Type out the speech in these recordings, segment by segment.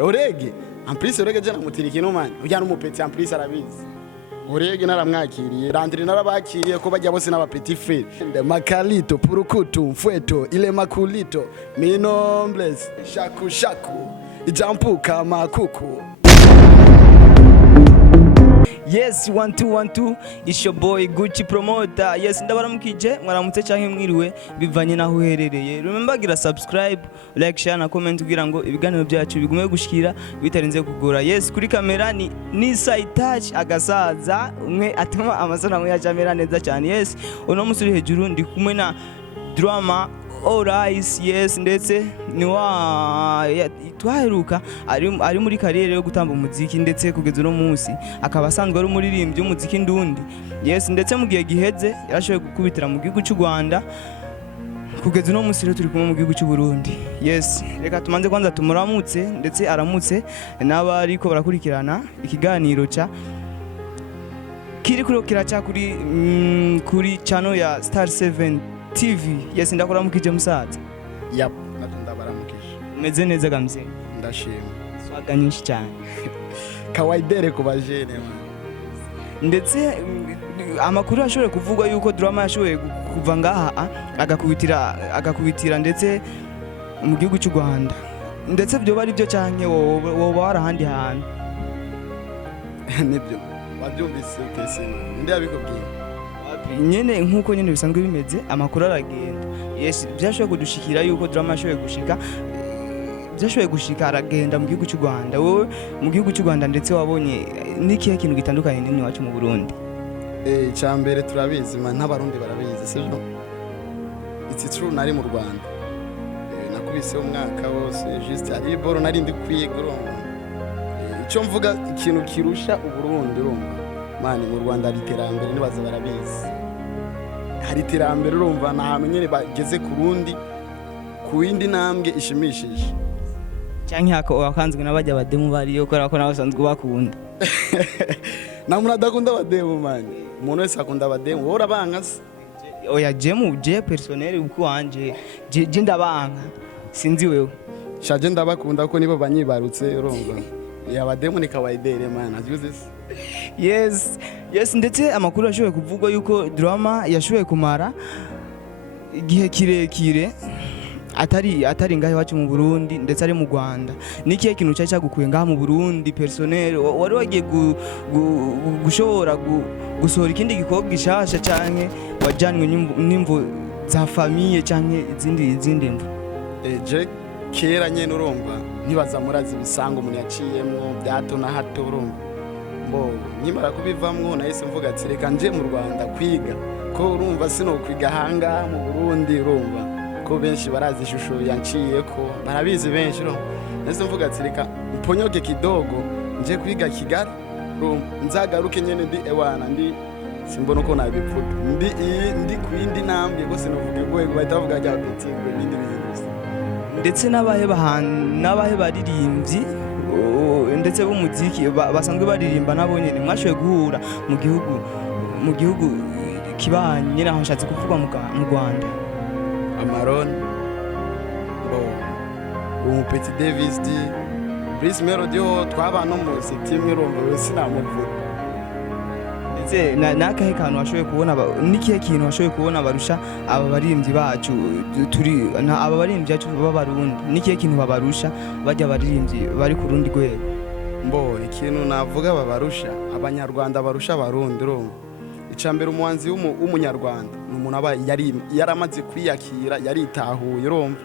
Olegue amprise Olegue jana mutirikino mani ujyana umupeti amprise arabizi Olegue naramwakiriye Landry narabakiriye ko bajya bose n'abapeti frere makalito purukutu mfweto ile makulito minombles shaku shaku ijampuka makuku. Yes, 1212 it's your boy Gucci promoter. Yes, ndabaramukije mwaramutse canke mwiriwe bivanye naho uherereye. Remember gira subscribe, like, share na comment kugira ngo ibiganiro byacu bigume gushikira bitarenze kugora. Yes, kuri kamera ni touch agasaza umwe atuma amasana mu ya camera neza cyane. Yes, uno musuri hejuru ndi kumwe na drama Alright, yes, ndetse ni wa twaheruka ari muri kariyeri yo gutamba umuziki ndetse kugeza no munsi akaba asanzwe ari umuririmbyi w'umuziki ndundi. Yes, ndetse mu gihe giheze yarashoboye gukubitira mu gihugu cy'u Rwanda kugeza no munsi rero turi kumwe mu gihugu cy'u Burundi. Yes, reka tumanze kwanza tumuramutse ndetse aramutse n'abariko barakurikirana ikiganiro ca Kwirikirana kuri channel ya Star 7 TV. Yes, ndakuramukije musaza. Yap, ndabaramukije. Meze neza gamze. Ndashima. Swaga nyinshi cyane. Kawaidere ku bajene. Ndetse amakuru ashobora kuvuga yuko drama yashoboye kuva ngaha agakubitira ndetse mu gihugu cy'u Rwanda. Ndetse byo bari byo cyane woba warahandi hantu. Nibyo. Wabyumvise utese. Ndi abikubwiye. Nyene nkuko nyene bisanzwe bimeze amakuru aragenda. Yes, byashoboye kudushikira yuko drama yashoboye gushika aragenda mu gihugu cy'u Rwanda. Wowe mu gihugu cy'u Rwanda ndetse wabonye n'ikihe kintu gitandukanye n'ini wacu mu Burundi? Cyambere turabizi n'abarundi barabizi sivyo. It's true nari mu Rwanda. Nakubise umwaka wose just ari boro nari ndi kwiga urumva. Icyo mvuga ikintu kirusha uburundi urumva. Mani mu Rwanda hari iterambere nibaza barabizi. Hari iterambere urumva nahantu nyene bageze ku rundi ku yindi ntambwe ishimishije. Cyane hako wakanzwe nabajya bademu bari yo kora ko nabasanzwe bakunda. Namwe adakunda abademu mani. Umuntu wese akunda abademu. Wowe urabankase? Oya je personnel uko wanje je ndabanka. Sinzi wewe. Shaje ndabakunda ko nibo banyibarutse urumva. Abademu ni kawaidere man ajuze. Yes, ndetse amakuru ashoboye kuvugwa yuko drama yashoboye kumara igihe kirekire atari ngahe wacu mu Burundi ndetse ari mu Rwanda. Nikihe kintu cyacha gukuye ngaha mu Burundi personnel wari wagiye gushobora gusohora ikindi gikorwa gishasha canke wajyanwe n'imvo za famille canke izindi mvo? Je kera nyene urumva nibaza murazi bisango umuntu yaciyemwo byato na hato urumva. Mbo nyimara kubivamwo nahise mvuga ati reka nje mu Rwanda kwiga ko urumva sino kwiga hanga mu Burundi urumva ko benshi barazi ishusho yanciye ko barabizi benshi urumva. Nahise mvuga ati reka mponyoke kidogo nje kwiga Kigali urumva nzagaruke nyene ndi ewana ndi simbona uko nabivuga ndi kwindi ntambwe ko sinovuga ngo bahitavuga jya betigwe bindi bintu. Ndetse n'abahe baririmbyi ndetse b'umuziki basanzwe baririmba nabo nyene mwashoboye guhura mu gihugu kibanye naho nshatse kuvuga mu Rwanda? Amaron Petit Davis di Brice Melody twabana mu setimwe urumva wese namuvuga. Ndetse nakahe kantu washoboye kubona nikihe kintu washoboye kubona barusha aba baririmbyi bacu aba baririmbyi bacu b'abarundi nikihe kintu babarusha bajya baririmbyi bari ku rundi rwego? Mbo ikintu navuga babarusha abanyarwanda barusha abarundi urumva. Icambere umuhanzi w'umunyarwanda n'umuntu aba yaramaze kwiyakira yaritahuye urumva.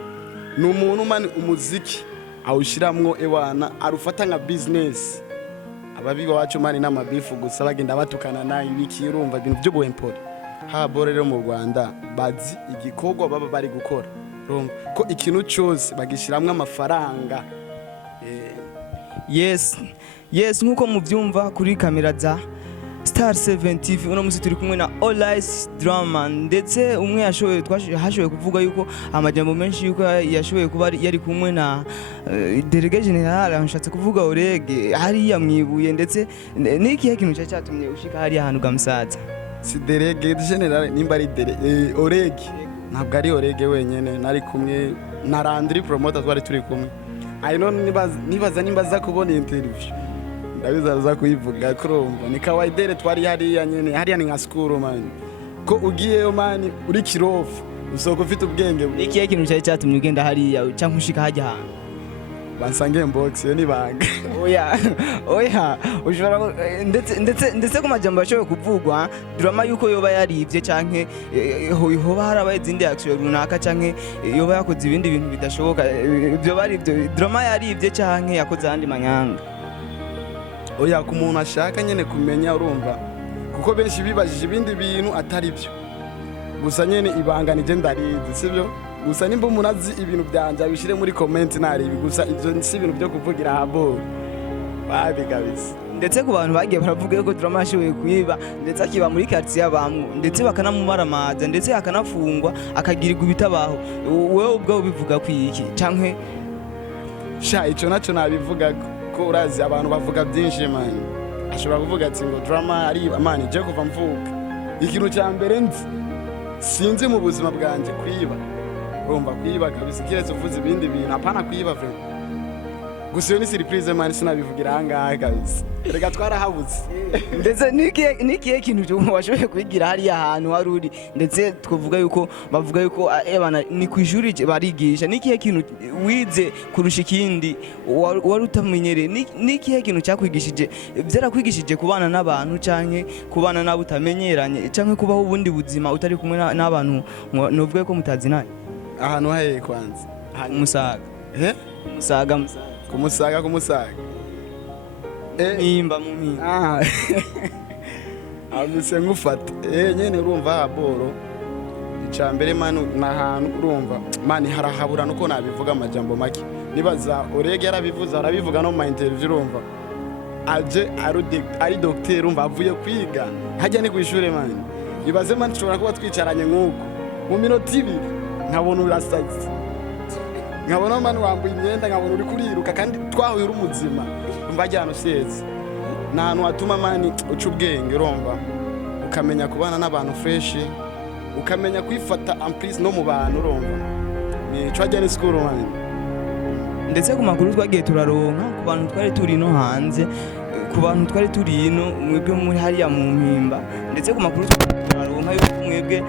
N'umuntu mani umuziki awushiramwo ewana arufata nka business. Ababiba wacu mani n'amabifu gusa bagenda batukana na ibiki urumva ibintu byo guempora. Bore rero mu Rwanda bazi igikorwa baba bari gukora urumva ko ikintu cyose bagishiramwe amafaranga. Yes, nkuko muvyumva kuri kamera za Star 7 TV uno musi turi kumwe na Alright Drama ndetse umwe hashoboye kuvuga yuko amajambo menshi yuko yashoboye kuba yari kumwe na Délégué Général anshatse kuvuga Olegue hari yamwibuye ndetse niki kintu cyatumye ushika hari ahantu gamusaza? Si Délégué Général nimba ari Olegue ntabwo ari Olegue wenyene nari kumwe na Landry promoter twari turi kumwe. I know nibaza nimbaza kubona interview ndabizaza kuyivuga kurumva ni kawaidere twari hariya nyene hariya ni nka school man ko ugiyeyo man uri kirofu usoko ufite ubwenge ikihe kintu cyari cyatumye ugenda hariya cyangwa ushika hajya hantu bansange box yo nibanga oya ushobora ndetse ku majambo yashoboye kuvugwa drama yuko yoba yarivye canke hoba harabaye izindi action runaka canke yoba yakoze ibindi bintu bidashoboka ibyo bari ibyo drama yarivye canke yakoze andi manyanga oya ku muntu ashaka nyene kumenya urumva kuko benshi bibajije ibindi bintu atari byo gusa nyene ibanga nije ndarizi sibyo gusa nimba umuntu azi ibintu byanje abishire muri comment naribi gusa ivyo si ibintu byo kuvugira habo babi kabisa ndetse ku bantu bagiye baravuga yuko drama yashoboye kuyiba ndetse akiba muri quartier y'abamwe ndetse bakanamumaramaza ndetse akanafungwa akagirirwa ibitabaho wewe ubwo ubivuga kwiki canke sha ico naco nabivuga ko urazi abantu bavuga byinshi man ashobora kuvuga ati ngo drama ari amani je kuva mvuka ikintu cya mbere nzi sinzi mu buzima bwanje kwiba urumva kwiba kabisa kiretse uvuze ibindi bintu apana kwiba vre gusa yo ni surprise man sinabivugira ahangaha kabisa rega twarahabutse ndetse nikihe kintu washoboye kwigira hariya ahantu wari uri ndetse twavuga yuko bavuga yuko ebana ni ku ishuri barigisha nikihe kintu wize kurusha ikindi wari utamenyereye nikihe kintu cyakwigishije byarakwigishije kubana n'abantu canke kubana nabo utamenyeranye canke kubaho ubundi buzima utari kumwe n'abantu novuga ko mutazinanye ahantu haye kwanza Musaga kumusaga Mumpimba abise ngufata nyene urumva boro icambere manu nahantu urumva mani harahabura nuko nabivuga amajambo make nibaza Olegue yarabivuza arabivuga no mu interview urumva aje ari docteur urumva avuye kwiga hajya ni kwishure mani ibaze mani nshobora kuba twicaranye nkuko mu minota ibiri nkabona urasaze nkabona mani wambuye imyenda nkabona uri kuriruka kandi twahuye uri muzima umva ajyana useze nahantu hatuma mani uca ubwenge urumva ukamenya kubana n'abantu fresh ukamenya kwifata amprise no mu bantu urumva ni cyo ni school mani ndetse ku makuru twagiye turaronka ku bantu twari turi no hanze ku bantu twari turi ino mwebwe muri hariya mu Mumpimba ndetse ku makuru turaronka yuko mwebwe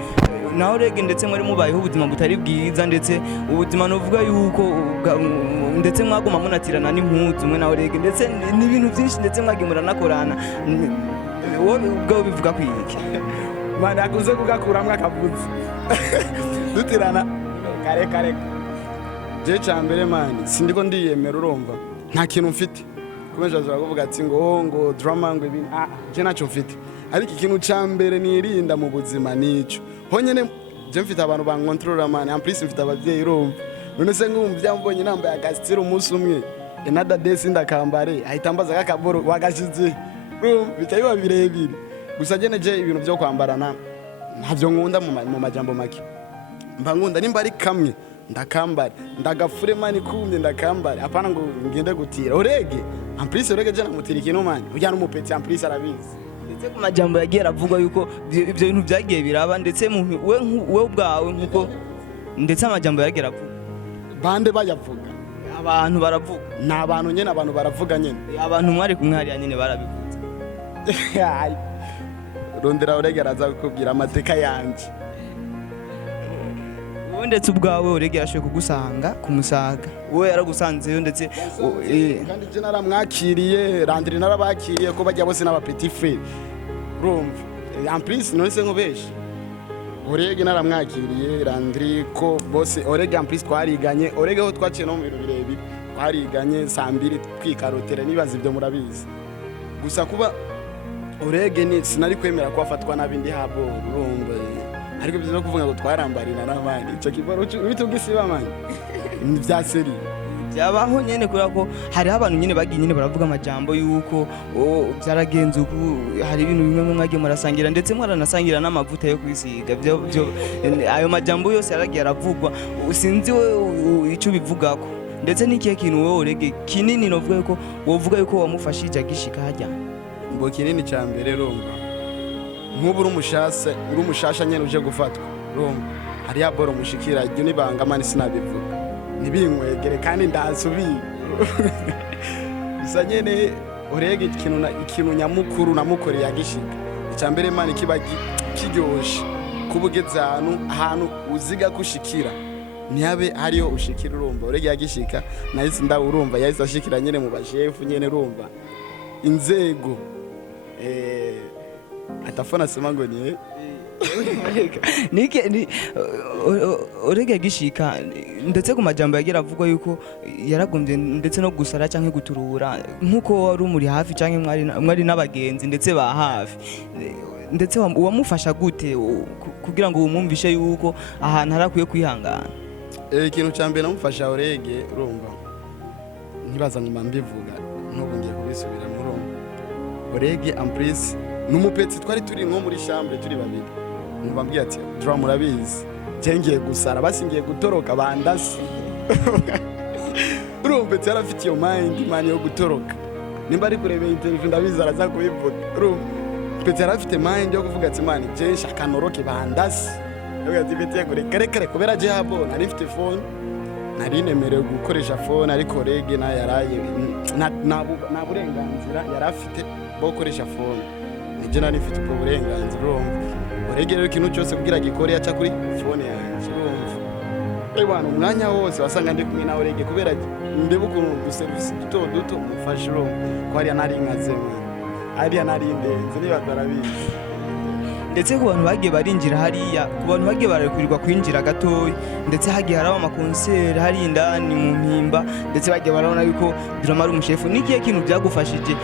na Olegue ndetse muri mubayeho ubuzima butari bwiza ndetse ubuzima novuga yuko ndetse mwagoma munatirana n'impuzu mwe na Olegue ndetse n'ibintu byinshi ndetse mwagimura nakorana wowe ubwo bivuga kwiki mana akuze kugakuramwe akavuze dutirana kare je cyambere mani sindiko ndiyemera urumva nta kintu mfite kumeje aza kuvuga ati ngo drama ngo ibintu je naco mfite ariko ikintu cyambere nirinda mu buzima nico honyene je mfite abantu bankontrola mani amprise mfite abavyeyi urumva none se ngumvya mbonye nambaye agasitiro umunsi umwe another day sindakambare ahitambaza kakaboro wagashize bitayiba birebire gusa je neje ibintu byo kwambarana ntavyo nkunda mu majambo make mba nkunda nimba ari kamwe ndakambare ndagafure mani kumye ndakambare apana ngo ngende gutira Olegue amprise Olegue je namutira ikintu mani ujya n'umupeti amprise arabizi ndetse ku majambo yagiye aravugwa yuko ibyo bintu byagiye biraba ndetse we ubwawe nkuko ndetse amajambo yagiye aravugwa bande bayavuga abantu baravuga na abantu nyene abantu baravuga nyene abantu mwari kumwe hariya nyene barabivuze rondera Olegue araza kukubwira amateka yanje wowe ndetse ubwawe Olegue yarashoboye kugusanga ku Musaga wowe yaragusanzeyo ndetse kandi je naramwakiriye Landry narabakiriye ko bajya bose n'aba petit frère urumva en plus none se nkobeshi Olegue naramwakiriye Landry ko bose Olegue en plus twariganye Olegue ho twaciye no mu biro birebire twariganye sambiri twikarotera nibaza ibyo murabizi gusa kuba Olegue ni sinari kwemera ko afatwa nabindi habo urumva ariko byo kuvuga ngo twarambarina n'abandi ico kibaro bitugisiba mani bya seri byabaho nyene kuri ko hari abantu nyene bagiye nyene baravuga amajambo yuko byaragenze uku hari ibintu bimwe mwagiye murasangira ndetse mwaranasangira n'amavuta yo kwisiga byo ayo majambo yose yaragiye aravugwa usinzi we ico bivugako ndetse n'ikihe kintu wowe Olegue kinini novuga yuko wovuga yuko wamufashije agishika hajya ngo kinini cyambere rumva nk'ubu umushasha nyene uje gufatwa rumva hari ya boro mushikira ibyo nibanga mani sinabivuga nibinkwegere kandi ndasubiye gusa nyene Olegue ikintu nyamukuru namukoreye agishika icyambere mani kiba kiryoshe kubugeze ahantu uziga gushikira ntihabe hariyo ushikira urumva Olegue yagishika nahise urumva yahise ashikira nyene mu bashefu nyene urumva inzego atafona sema ngo ni nike Olegue yagishika ndetse ku majambo yagira avuga yuko yaragombye ndetse no gusara canke guturura nkuko wari umuri hafi canke mwari n'abagenzi ndetse ba hafi ndetse wamufasha gute kugira ngo umwumvishe yuko ahantu harakwiye kwihangana ikintu cyambere namufasha Olegue urumva ntibaza ngo mbivuga n'ubu ngiye kubisubira mu rumva Olegue amprise numupetsi twari turi nko muri chambre turi babiri mbambwiye ati drum murabizi cengiye gusara basingiye gutoroka bandasi urumva yarafite iyo mind yo gutoroka nimba ari kureba interview ndabizi araza kubivuga urumva pete yarafite mind yo kuvuga ati mani je shaka noroke bandasi ati pete yakore kubera je habo nari mfite phone nari nemerewe gukoresha phone ariko Olegue na yaraye na burenganzira yarafite bwo gukoresha phone nije nari mfite ubwo burenganzira urumva Olegue rero ikintu cyose kugira gikore yaca kuri phone yanjye urumva bwana umwanya wose wasanga ndi kumwe na Olegue kubera ndebe ukuntu service duto mufasha urumva ko ari nari nkaze ariya nari ndenze niba barabizi ndetse ku bantu bagiye barinjira hariya ku bantu bagiye barekurirwa kwinjira gatoyi ndetse hagiye haraba amakonseri hari indani mu mpimba ndetse bagiye barabona yuko drama ari umushefu nikiye kintu byagufashije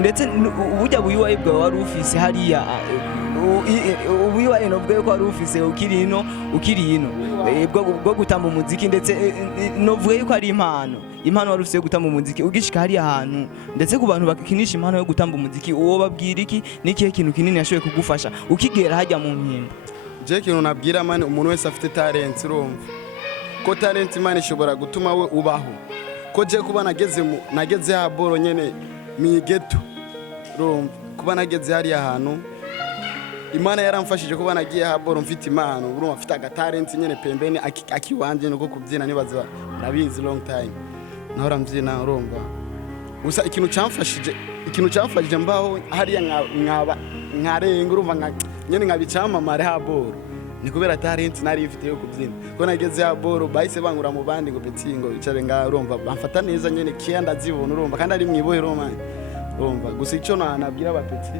ndetse ubujya buyuwaye bwawe wari ufise hariya ubuyuwaye nobwo yuko wari ufise ukiri ino bwo gutamba umuziki ndetse novuga yuko ari impano wari ufise yo gutamba umuziki ugishika hariya ahantu ndetse ku bantu bakinisha impano yo gutamba umuziki uwo babwira iki nikiye kintu kinini yashoboye kugufasha ukigera hajya mu mpimba je kintu nabwira mani umuntu wese afite talent urumva ko talent mani ishobora gutuma we ubaho ko je kuba nageze ha boro nyene migeto urumva kuba nageze hariya ahantu Imana yaramfashije kuba nagiye ha boro mfite impano urumva afite agatalent nyene pembeni akiwanje nuko kubyina nibaza nabizi long time nahora mbyina urumva gusa ikintu cyamfashije mbaho hariya nkarenga urumva nyene nkabicamamare ha boro ni kubera talent nari ifite yo kubyina ko nageze ha boro bahise bangura mu bandi ngo betingo bicare nga urumva bamfata neza nyene kiyanda zibona urumva kandi ari mwibohero mani urumva gusa icyo nabwira abapetsi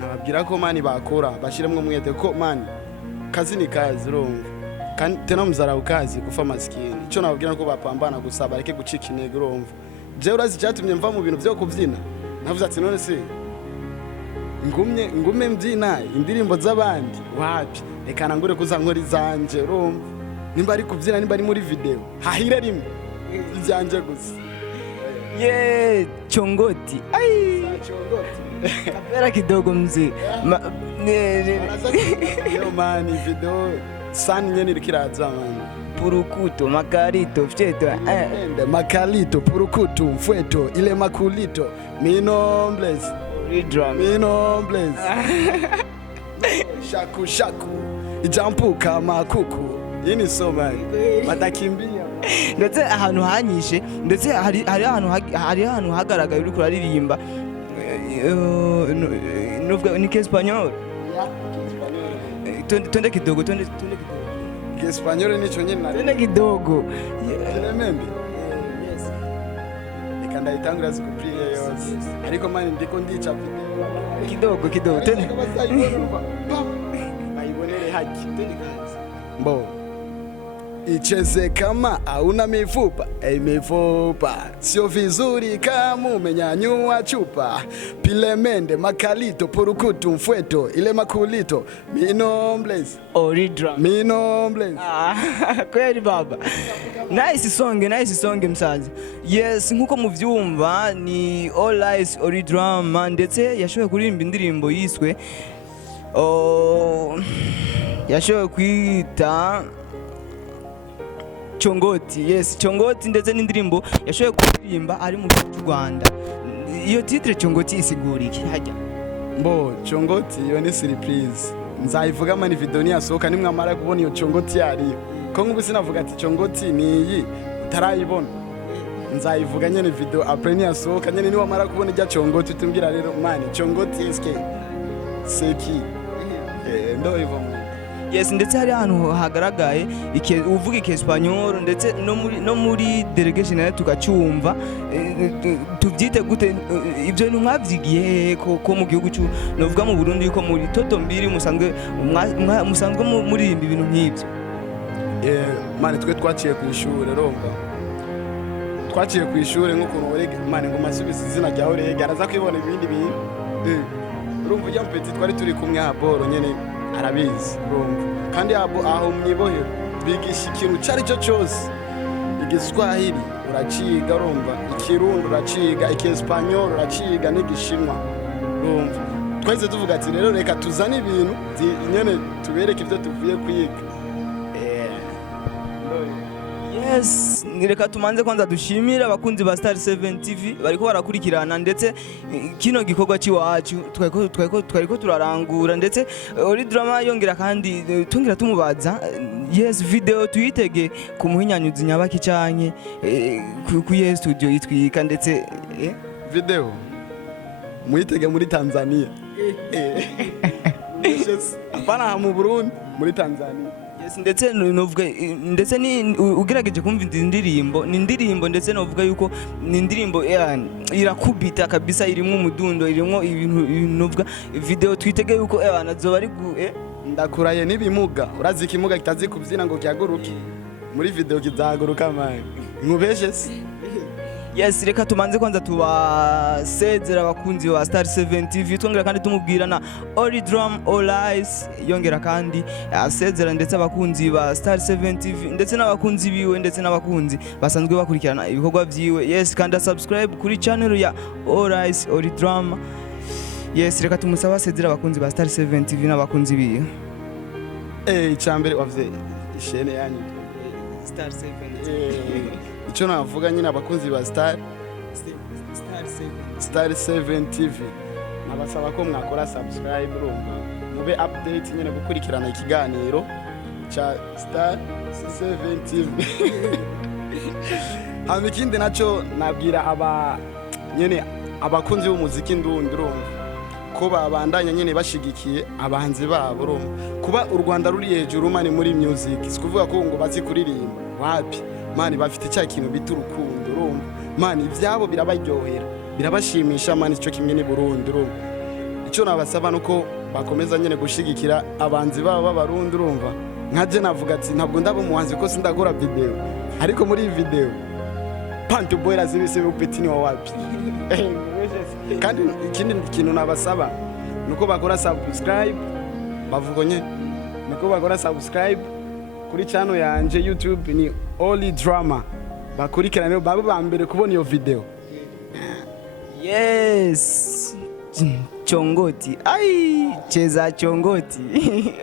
nababwira ko mani bakora bashiremwe mwete ko mani kazi ni kazi urumva kandi tena muzara ukazi kufa maskini icyo nababwira ko bapambana gusa bareke gucika intege urumva je urazi cyatumye mva mu bintu byo kubyina navuze ati none se ngume mbyina indirimbo z'abandi wapi reka nangure kuzankora izanje urumva nimba ari kubyina nimba ari muri video hahire rimwe izanje gusa chongoti kapera kidogo mzee yo mani video sani nyene likiraza mani purukuto makarito fcheto makalito purukutu mfweto ile makulito minombles shaku ijampu kama kuku yini so mani batakimbia ndetse ahantu hanyishe ndetse hari ahantu hagaragaye uri kuraririmba ni Kiespanyol twende kidogo Kiespanyol nicho nyine nari twende kidogo Elemende ikanda itangura zikuprie yose ariko mani ndiko ndica video kidogo twende bayibonere haji twende kazi mbo icheze kama hauna mifupa mifupa sio vizuri kama umenyanyua chupa pilemende makalito purukutu mfweto ile makulito minombles minombles kweli baba nice song msazi yes nkuko muvyumva ni All Eyes Drama ndetse yashoboye kuririmba indirimbo yiswe yashoboye kwita Chongoti ndetse n'indirimbo yashoboye kuririmba ari mu Rwanda iyo titre Chongoti isigura iki hajya mbo Chongoti yo ni surprise nzayivuga mani video ni yasohoka nimwe amara kubona iyo Chongoti yari ko nk'ubu sinavuga ati Chongoti ni iyi utarayibona nzayivuga nyene video après niyasohoka nyene ni wamara kubona ijya Chongoti utumbwira rero man Chongoti SK seki ndoyiva. Yes, ndetse hari ahantu hagaragaye uvuga Icyesipanyol ndetse no muri delegation nayo tugacyumva, tubyite gute ibyo ni mwavyigiye ko mu gihugu cyo novuga mu Burundi yuko muri toto mbiri musanzwe muririmba ibintu nk'ibyo? Mane twe twaciye ku ishuri romba, twaciye ku ishuri nk'ukuntu Olegue mane ngo masubise izina rya Olegue araza kwibona ibindi bintu urumva ujya mpeti twari turi kumwe ha boro nyene arabizi urumva, kandi aho mwibohero bigisha ikintu cyari cyo cyose, igiswahili uraciga urumva, ikirundi uraciga, Icyesipanyol uraciga n'igishinwa urumva. Twese tuvuga ati rero reka tuzane ibintu nyene tubereke ibyo tuvuye kwiga. Yes, reka tumanze kwanza dushimira abakunzi ba Star 7 TV bariko barakurikirana, ndetse kino gikorwa cy'iwacu twariko turarangura, ndetse ori drama yongera kandi tungira tumubaza. Yes, video tuyitege ku muhinyanyuzi nyabaki canke ku yes studio yitwika, ndetse video muyitege muri Tanzania apana mu Burundi, muri Tanzania. Yes, ndetse novuga ndetse ni ugerageje kumva indirimbo, ni indirimbo ndetse novuga yuko ni indirimbo irakubita kabisa, irimo umudundo, irimo ibintu novuga video twitege yuko nazoba ari ndakuraye nibimuga, urazi ikimuga kitazi kubyina ngo cyaguruke, muri video kizaguruka man nkubeshe. Yes, reka tumanze kwanza tubasezera abakunzi ba Star 7 TV, twongera kandi tumubwira na Ori Drum All Eyes yongera kandi asezera, ndetse abakunzi ba Star 7 TV ndetse n'abakunzi biwe ndetse n'abakunzi basanzwe bakurikirana ibikorwa byiwe. Yes, kandi subscribe kuri channel ya All Eyes Ori Drum. Yes, reka tumusaba asezera abakunzi ba Star 7 TV n'abakunzi biwe. Icyambere wavye ishene yanyu Star 7 icyo navuga nyine abakunzi ba Star 7 TV nabasaba ko mwakora subscribe rumba, mube update nyine gukurikirana ikiganiro cha Star 7 TV. Ikindi nacyo nabwira abakunzi b'umuziki ndundi rumva ko babandanya nyine bashigikiye abahanzi babo rumva, kuba u Rwanda ruri hejuru mani muri music, sikuvuga ko ngo bazi kuririmba wapi mani, bafite cya kintu bita urukundo urumva mani, ibyabo birabaryohera birabashimisha mani, cyo kimwe ni Burundi urumva. Icyo nabasaba nuko bakomeza nyine gushigikira abanzi babo b'abarundi urumva. Nkaje navuga ati ntabwo ndaba umuhanzi ko sindakora video, ariko muri video pantu boyra zibise upetini wa wapi. Kandi ikindi kintu nabasaba nuko bakora subscribe, bavugonye nuko bakora subscribe kuri channel yanje YouTube ni Oli Drama, bakurikirane babo bambere kubona iyo video. Yes, Chongoti cheza Chongoti.